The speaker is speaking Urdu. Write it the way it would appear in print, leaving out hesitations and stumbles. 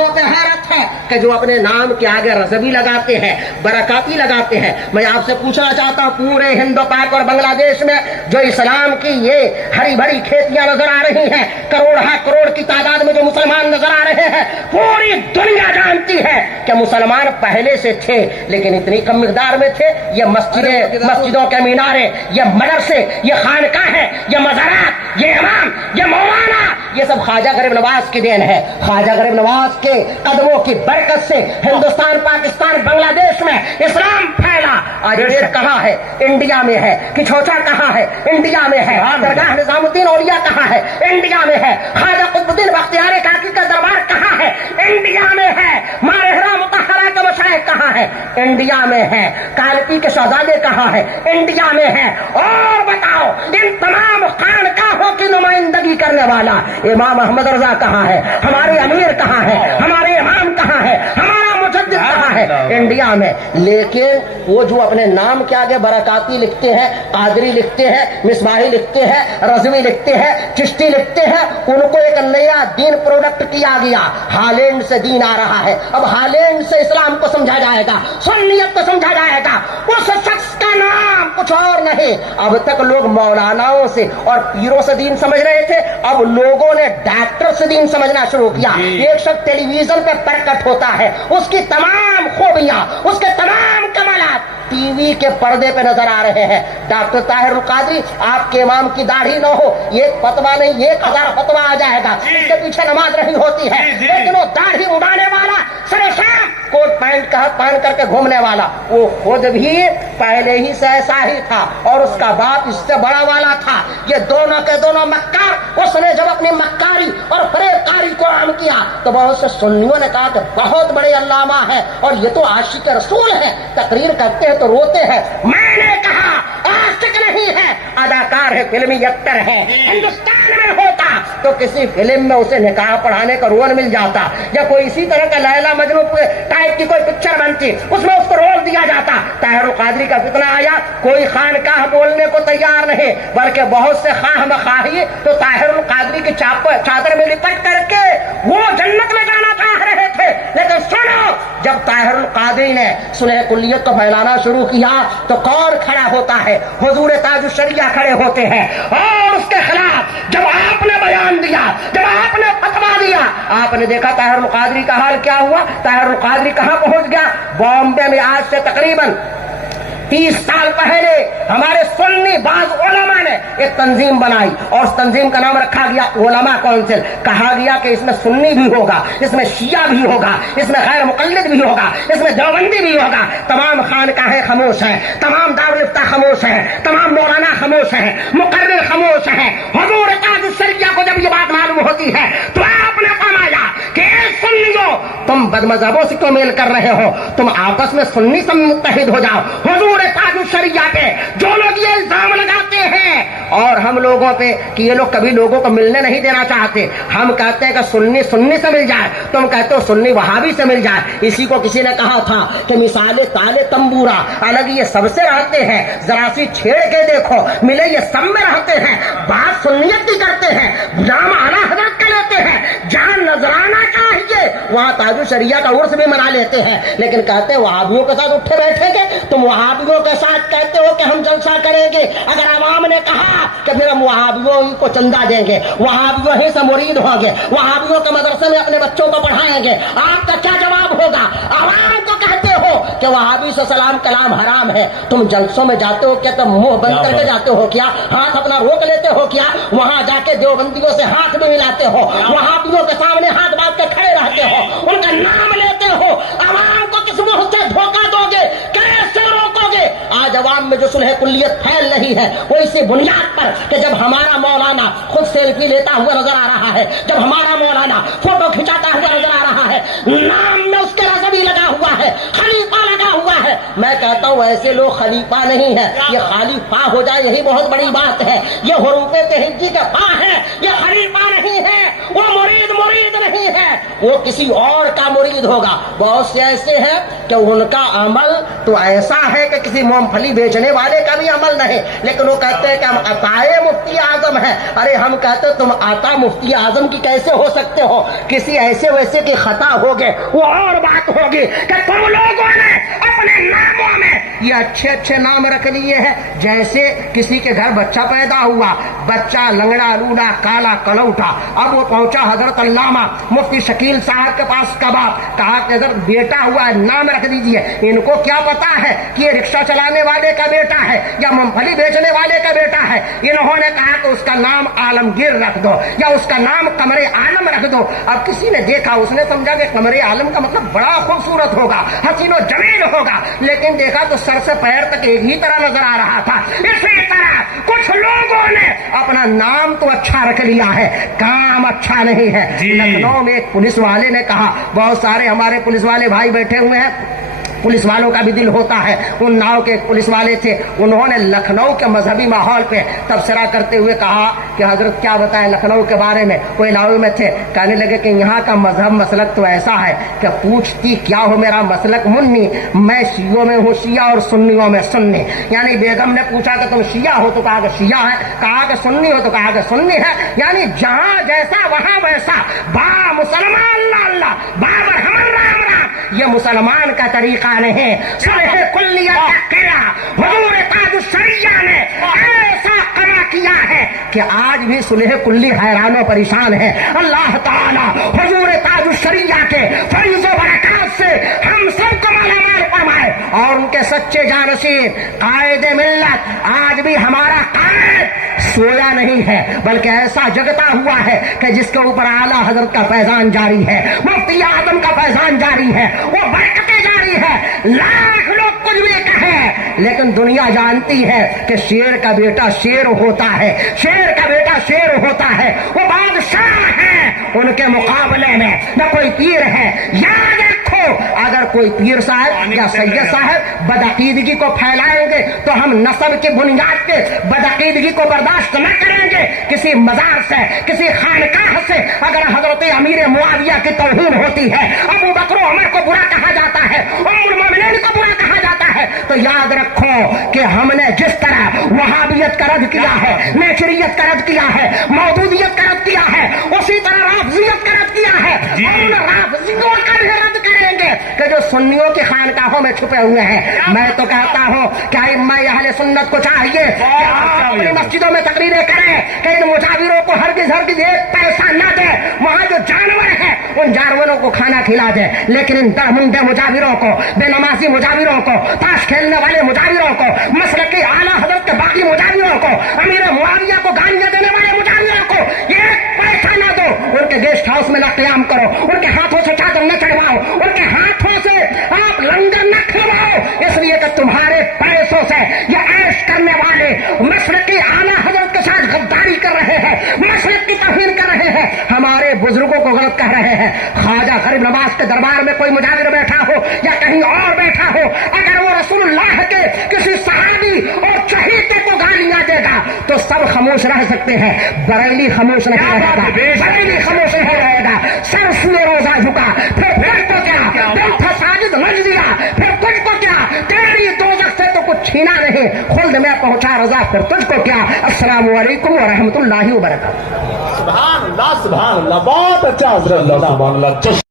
کو کہ حیرت ہے کہ جو اپنے نام کے آگے رضوی لگاتے ہیں، برکاتی لگاتے ہیں۔ میں آپ سے پوچھنا چاہتا ہوں، پورے ہند و پاک اور بنگلہ دیش میں جو اسلام کی یہ ہری بھری کھیتیاں نظر آ رہی ہیں، کروڑ کی تعداد میں جو مسلمان نظر آ رہے ہیں، پوری دنیا جانتی ہے کہ مسلمان پہلے سے تھے، لیکن اتنی کم مقدار میں تھے۔ یہ مسجدوں کے مینارے، یہ مدرسے، یہ خانقاہیں، یہ مزارات، یہ امام، یہ مولانا، یہ سب خواجہ غریب نواز کی دین ہے۔ خواجہ غریب نواز کے قدموں کی برکت سے ہندوستان، پاکستان، بنگلہ دیش میں اسلام پھیلا۔ آج ڈیٹ کہاں ہے؟ انڈیا میں ہے۔ کچھوچا کہاں ہے؟ انڈیا میں ہے۔ درگاہ نظام الدین اولیاء کہاں ہے؟ انڈیا میں ہے۔ خواجہ قطب الدین بختیار کاکی کا دربار کہاں ہے؟ انڈیا میں ہے۔ مارہرا مطہرہ کے مشائخ کہاں ہے؟ انڈیا میں ہے۔ کالپی کے شہزادے کہاں ہے؟ انڈیا میں ہے۔ اور بتاؤ، ان تمام خانقاہوں کی نمائندگی کرنے والا امام احمد رضا کہاں ہے؟ ہمارے امیر کہاں ہے؟ ہمارے امام کہاں ہے؟ ہمارا مجدد کہاں ہے؟ انڈیا میں۔ لیکن وہ جو اپنے نام کے آگے برکاتی لکھتے ہیں، قادری لکھتے ہیں، مصباحی لکھتے ہیں، رضوی لکھتے ہیں، چشتی لکھتے ہیں، ان کو ایک نیا دین پروڈکٹ کیا گیا۔ ہالینڈ سے دین آ رہا ہے، اب ہالینڈ سے اسلام کو سمجھا جائے گا، سنیت کو سمجھا جائے گا۔ اس شخص کا نام کچھ اور نہیں۔ اب تک لوگ مولاناؤں سے اور پیروں سے دین سمجھ رہے تھے، اب لوگوں نے ڈاکٹر سے دین سمجھنا شروع کیا۔ ایک شخص ٹیلی ویژن پہ پرکٹ ہوتا ہے، اس کی تمام خوبیاں، اس کے تمام کمالات ٹی وی کے پردے پہ نظر آ رہے ہیں۔ ڈاکٹر طاہر القادری، آپ کے امام کی داڑھی نہ ہو، ایک فتوا نہیں 1000 فتوا آ جائے گا، اس کے پیچھے نماز نہیں ہوتی ہے، لیکن وہ داڑھی اڑانے والا، سر شام کوٹ پینٹ کا پہن کر کے گھومنے والا، وہ خود بھی پہلے ہی سے ایسا ہی تھا اور اس کا باپ اس سے بڑا والا تھا۔ یہ دونوں کے دونوں مکار۔ اس نے جب اپنی مکاری اور فریب کاری کو عام کیا تو بہت سے سنیوں نے کہا کہ بہت بڑے علامہ ہے اور یہ تو عاشق رسول ہے، تقریر کرتے ہیں تو روتے ہیں۔ میں نے کہا عاشق نہیں ہے، اداکار ہے، فلمی ایکٹر ہے۔ ہندوستان میں ہوتا تو کسی فلم میں اسے نکاح پڑھانے کا رول مل جاتا، یا کوئی اسی طرح کا لیلا مجنوں ٹائپ کی کوئی پکچر بنتی، اس میں اس کو رول دیا جاتا۔ طاہر القادری کا فتنہ آیا، کوئی خانقاہ بولنے کو تیار نہیں، بلکہ بہت سے خواہ مخواہی تو طاہر القادری کی چادر میں لپٹ کر کے وہ جنت میں جانا چاہ رہے تھے۔ لیکن سنو، جب طاہر القادری نے سلح کلیت کو پھیلانا شروع کیا تو کون کھڑا ہوتا ہے؟ حضور تاج الشریعہ کھڑے ہوتے ہیں، اور اس کے خلاف جب آپ نے بیان دیا، جب آپ نے فتوا دیا، آپ نے دیکھا طاہر القادری کا حال کیا ہوا۔ طاہر القادری کہاں پہنچ گیا؟ بامبے میں آج سے تقریباً 30 سال پہلے ہمارے سنی بعض علماء نے ایک تنظیم بنائی اور اس تنظیم کا نام رکھا گیا علماء کونسل۔ کہا گیا کہ اس میں سنی بھی ہوگا، اس میں شیعہ بھی ہوگا، اس میں غیر مقلد بھی ہوگا، اس میں دیوبندی بھی ہوگا۔ تمام خانقاہیں خاموش ہیں، تمام دارالفتہ خاموش ہیں، تمام مولانا خاموش ہیں، مقرر خاموش ہیں۔ حضور تاج الشریعہ کو جب یہ بات معلوم ہوتی ہے تو آپ نے فرمایا کہ اے سنیوں، تم بد مذہبوں سے کیوں میل کر رہے ہو؟ تم آپس میں سنی سے متحد ہو جاؤ۔ حضور تاج الشریعہ پہ جو لوگ یہ الزام لگاتے ہیں اور ہم لوگوں پہ کہ یہ لوگ کبھی لوگوں کو ملنے نہیں دینا چاہتے، ہم کہتے ہیں کہ سنی سے مل جائے، تم کہتے ہو سنی وہابی سے مل جائے۔ اسی کو کسی نے کہا تھا کہ مثالے تالے تمبورا الگ یہ سب سے رہتے ہیں، ذرا سی چھیڑ کے دیکھو، ملے یہ سب میں رہتے ہیں، بات سنیت کی کرتے ہیں، نام اعلیٰ حضرت کا لیتے ہیں، جہاں نذرانہ چاہیے وہاں تاج الشریعہ کا عرس بھی منا لیتے ہیں، لیکن کہتے ہیں وہابیوں کے ساتھ اٹھے بیٹھیں گے، تم وہابیوں کے ساتھ کہتے ہو کہ ہم جلسہ کریں گے۔ اگر عوام نے کہا کہ پھر ہم وہابیوں کو چندہ دیں گے، وہابیوں ہی سے مرید ہوں گے، وہابیوں کے مدرسے میں اپنے بچوں کو پڑھائیں گے، آپ کا کیا جواب ہوگا؟ عوام کو کہتے ہو کہ وہابی سے سلام کلام حرام ہے، تم جلسوں میں جاتے ہو کیا؟ تم منہ بند کر کے جاتے ہو کیا؟ ہاتھ اپنا روک لیتے ہو کیا؟ وہاں جا کے دیوبندیوں سے ہاتھ بھی ملاتے ہو، وہابیوں کے سامنے ہاتھ باندھ کے کھڑے رہتے ہو، ان کا نام لیتے ہو، عوام کو کس منہ سے دھوکہ دو گے؟ کیسے روکو گے؟ آج عوام میں جو صلح کلیت پھیل رہی ہے وہ اسی بنیاد پر کہ جب ہمارا مولانا خود سیلفی لیتا ہوا نظر آ رہا ہے، جب ہمارا مولانا فوٹو کھنچاتا ہوا نظر آ رہا ہے، نام میں اس کے رضوی لگا ہوا ہے، خلیفہ لگا ہوا ہے۔ میں کہتا ہوں ایسے لوگ خلیفہ نہیں ہے، یہ خلیفہ ہو جائے یہی بہت بڑی بات ہے۔ یہ حروف تہجی کے فا ہے، یہ خلیفہ نہیں ہے، وہ مرید نہیں ہے، وہ کسی اور کا مرید ہوگا. بہت سے ایسے ہیں کہ ان کا عمل تو ایسا ہے کہ کسی مونگ پھلی بیچنے والے کا بھی عمل نہیں, لیکن وہ کہتے ہیں کہ ہم عطائے مفتی اعظم ہیں. ارے ہم کہتے ہیں تم عطا مفتی اعظم کی کیسے ہو سکتے ہو؟ کسی ایسے ویسے کی خطا ہوگی, وہ اور بات ہوگی کہ تم لوگوں نے اپنے ناموں میں یہ اچھے اچھے نام رکھ لیے ہیں. جیسے کسی کے گھر بچہ پیدا ہوا, بچہ لنگڑا لولا کالا کلوٹا, اب وہ پہنچا حضرت علامہ مفتی شکیل صاحب کے پاس کباب, کہا کہ اگر بیٹا ہوا ہے نام رکھ دیجئے. ان کو کیا پتا ہے کہ یہ رکشہ چلانے والے کا بیٹا ہے یا مونگ پھلی بیچنے والے کا بیٹا ہے؟ انہوں نے کہا کہ اس کا نام عالمگیر رکھ دو یا اس کا نام قمر عالم رکھ دو. اب کسی نے دیکھا, اس نے سمجھا کہ قمر عالم کا مطلب بڑا خوبصورت ہوگا, حسین و جمیل ہوگا, لیکن دیکھا تو سر سے پیر تک ایک ہی طرح نظر آ رہا تھا. اسی طرح کچھ لوگوں نے اپنا نام تو اچھا رکھ لیا ہے, کام اچھا نہیں ہے. لکھنؤ میں ایک پولیس والے نے کہا, بہت سارے ہمارے پولیس والے بھائی بیٹھے ہوئے ہیں, پولیس والوں کا بھی دل ہوتا ہے. ان ناؤ کے پولیس والے تھے, انہوں نے لکھنؤ کے مذہبی ماحول پہ تبصرہ کرتے ہوئے کہا کہ حضرت کیا بتائیں لکھنؤ کے بارے میں. کوئی لاؤ میں تھے, کہنے لگے کہ یہاں کا مذہب مسلک تو ایسا ہے کہ پوچھتی کیا ہو میرا مسلک منی, میں شیعوں میں ہوں شیعہ اور سنیوں میں سنی. یعنی بیگم نے پوچھا کہ تم شیعہ ہو تو کہا کہ شیعہ ہے, کہا کہ سنی ہو تو کہا کہ سنی ہے. یعنی جہاں جیسا وہاں ویسا. با مسلمان اللہ اللہ, بابر ہمر رام رام, یہ مسلمان کا طریقہ نہیں. صلح کلیہ کا قلعہ حضور تاج الشریعہ نے ایسا قضا کیا ہے کہ آج بھی صلح کلی حیران و پریشان ہے. اللہ تعالی حضور تاج الشریعہ کے فیض و برکات سے ہم سب کو مالا مال فرمائے, اور ان کے سچے جانشین قائد ملت آج بھی ہمارا قائد سویا نہیں ہے, بلکہ ایسا جگتا ہوا ہے کہ جس کے اوپر اعلیٰ حضرت کا فیضان جاری ہے, مفتی اعظم کا فیضان جاری ہے, وہ برکتیں جاری ہے. لاکھ لوگ کچھ بھی کہیں, لیکن دنیا جانتی ہے کہ شیر کا بیٹا شیر ہوتا ہے, شیر کا بیٹا شیر ہوتا ہے. وہ بادشاہ ہے, ان کے مقابلے میں نہ کوئی پیر ہے. یاد رکھو, اگر کوئی پیر صاحب یا سید صاحب بدعقیدگی کو پھیلائیں گے تو ہم نسب کی بنیاد پہ بدعقیدگی کو برداشت نہ کریں گے. کسی مزار سے, کسی خانقاہ سے اگر حضرت امیر معاویہ کی توہین ہوتی ہے, ابو بکر و عمر کو برا کہا جاتا ہے, ام المومنین کو برا کہا جاتا ہے, تو یاد رکھو کہ ہم نے جس طرح وہابیت کا رد کیا ہے, نیچریت کا رد کیا ہے, مودودیت کا رد کیا ہے, اسی طرح رافضیت کا رد کیا ہے. اور رافضیوں کا بھی رد کریں گے کہ جو سنیوں کی خانقاہوں میں چھپے ہوئے ہیں. میں تو کہتا ہوں کہ ائمہ اہل سنت کو چاہیے کہ آپ اپنی مسجدوں میں تقریریں کریں کہ ان مجاوروں کو ہرگز ہرگز ایک پیسہ نہ دیں. وہاں جو جانور ہیں ان جانوروں کو کھانا کھلا دیں, لیکن ان درمندے مجاوروں کو, بے نمازی مجاوروں کو, تاش کھیلنے والے مجاوروں کو, مسلکی اعلیٰ حضرت کے باقی مجاوروں کو, امیر معاویہ کو گالیاں دینے والے مجاوروں کو ایک پیسہ نہ دو. ان کے گیسٹ ہاؤس میں نہ قیام کرو, ان کے ہاتھوں سے چادر نہ چڑھواؤ, ان کے ہاتھوں سے آپ لنگر نہ کھلواؤ, اس لیے کہ تمہارے پیسوں سے یہ عیش کرنے والے مشرقی اعلیٰ حضرت کے ساتھ غداری کر رہے ہیں, مشرق کی توہین کر رہے ہیں, ہمارے بزرگوں کو غلط کہہ رہے ہیں. خواجہ غریب نواز کے دربار میں کوئی مجاور بیٹھا ہو یا کہیں اور بیٹھا ہو, اگر وہ رسول اللہ کے کسی صحابی اور چہیتے کو گالیاں دے گا تو سب خاموش رہ سکتے ہیں, بریلی خاموش نہیں رہے گا, بریلی خاموش نہیں رہے گا. سر سوئے روزہ جھکا, پھر کو کیا دل تھا ساجد نج دیا, پھر تجھ کو کیا تیری دوزخ سے تو کچھ چھینا نہیں, خلد میں پہنچا رضا پھر تجھ کو کیا. السلام علیکم ورحمۃ اللہ وبرکاتہ. سبحان اللہ, سبحان اللہ, بہت اچھا حضرت, سبحان اللہ.